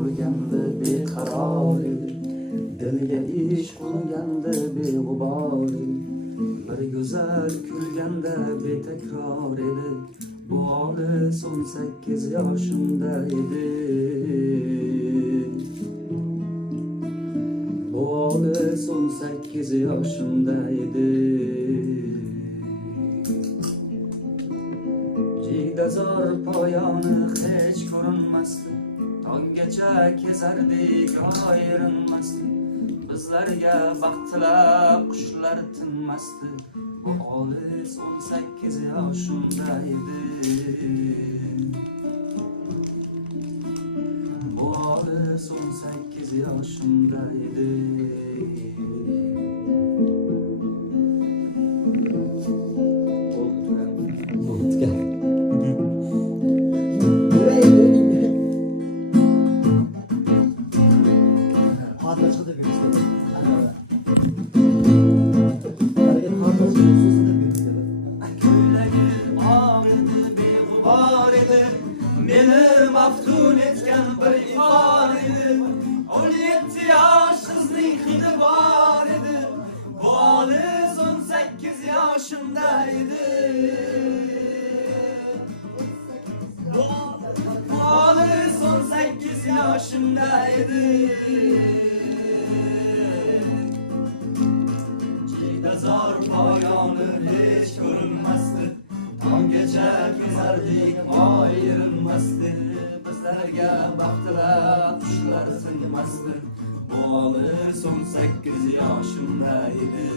turganda beqaror edi, diliga ish qo'nganda beg'ubor edi, bir go'zal kulganda betakror edi. Bu olis 18 yoshimda edi. Bu olis 18 yoshimda edi. Jiydazor poyoni hech ko'rinmasdi, tonggacha kezardik ayrinmasdi. Bizlarga baxt tilab qushlar tinmasdi. Bu olis 18 yoshimda edi. Bu olis 18 yoshimda edi. Meni maftun etgan bir ifor edi. 17 yosh qizning hidi bor edi. Bu olis 18 yoshimda edi. Bu olis 18 yoshimda edi. Jiydazor poyoni hech ko'rinmasdi, tonggacha kezardik ayrinmasdi. Bizlarga baxt tilab qushlar sinmasdi. Bu olis 18 yoshimda edi.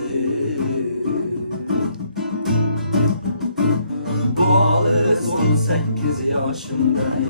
Bu olis 18 yoshimda edi.